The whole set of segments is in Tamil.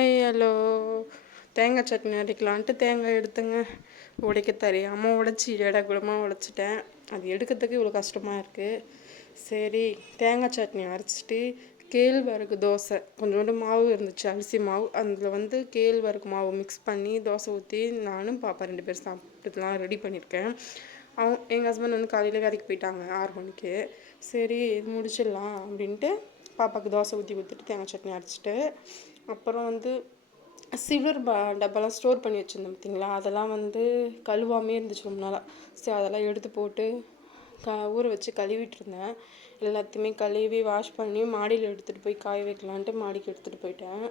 Hi hello. தேங்காய் சட்னி அரைக்கலான்ட்டு தேங்காய் எடுத்துங்க. உடைக்க தெரியாமல் உடைச்சி இடகுலமாக உடைச்சிட்டேன். அது எடுக்கிறதுக்கு இவ்வளோ கஷ்டமாக இருக்குது. சரி, தேங்காய் சட்னி அரைச்சிட்டு கேழ்வரகு தோசை கொஞ்சோண்டு மாவு இருந்துச்சு, அரிசி மாவு. அதில் கேழ்வரகு மாவு மிக்ஸ் பண்ணி தோசை ஊற்றி நானும் பாப்பா 2 பேர் சாப்பிட்டுலாம் ரெடி பண்ணியிருக்கேன். எங்கள் ஹஸ்பண்ட் காலையில் வேலைக்கு போயிட்டாங்க 6 மணிக்கு. சரி, இது முடிச்சிடலாம் அப்படின்ட்டு பாப்பாவுக்கு தோசை ஊற்றி கொடுத்துட்டு தேங்காய் சட்னி அரைச்சிட்டு, அப்புறம் சில்வர் டப்பாலாம் ஸ்டோர் பண்ணி வச்சுருந்தேன் பார்த்தீங்களா, அதெல்லாம் கழுவாமே இருந்துச்சு ரொம்ப நாளாக. சரி, அதெல்லாம் எடுத்து போட்டு ஊற வச்சு கழுவிட்டு இருந்தேன். எல்லாத்தையுமே கழுவி வாஷ் பண்ணி மாடியில் எடுத்துகிட்டு போய் காய வைக்கலான்ட்டு மாடிக்கு எடுத்துகிட்டு போயிட்டேன்.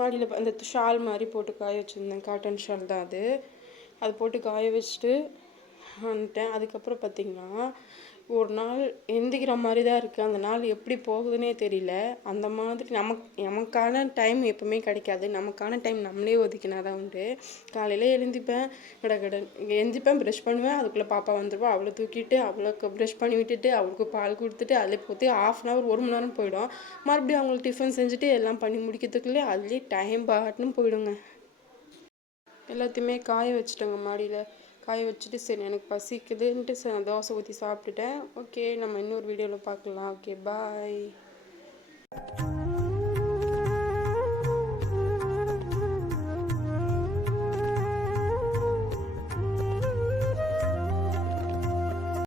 மாடியில் அந்த ஷால் மாதிரி போட்டு காய வச்சுருந்தேன், காட்டன் ஷால் தான் அது. அது போட்டு காய வச்சுட்டு வந்துட்டேன். அதுக்கப்புறம் பார்த்திங்கன்னா ஒரு நாள் எந்திக்கிற மாதிரி தான் இருக்குது. அந்த நாள் எப்படி போகுதுன்னே தெரியல. அந்த மாதிரி நமக்கான டைம் எப்போவுமே கிடைக்காது. நமக்கான டைம் நம்மளே ஒதுக்கினா தான் உண்டு. காலையில் எழுந்திப்பேன், எழுந்திப்பேன், ப்ரஷ் பண்ணுவேன். அதுக்குள்ளே பாப்பா வந்துடுவா. அவளை தூக்கிட்டு அவளுக்கு ப்ரஷ் பண்ணி விட்டுட்டு அவளுக்கு பால் கொடுத்துட்டு அதில் போற்றி 1/2 1 மணி நேரம் போயிடும். மறுபடியும் அவங்களுக்கு டிஃபன் செஞ்சுட்டு எல்லாம் பண்ணி முடிக்கிறதுக்குள்ளே அதுலேயே டைம் பாட்டுன்னு போயிடுங்க. எல்லாத்தையுமே காய வச்சுட்டோங்க மாடியில். காய வச்சுட்டு சரி எனக்கு பசிக்குதுன்ட்டு தோசை ஊற்றி சாப்பிட்டுட்டேன். ஓகே, நம்ம இன்னொரு வீடியோவில் பார்க்கலாம். ஓகே, பாய்.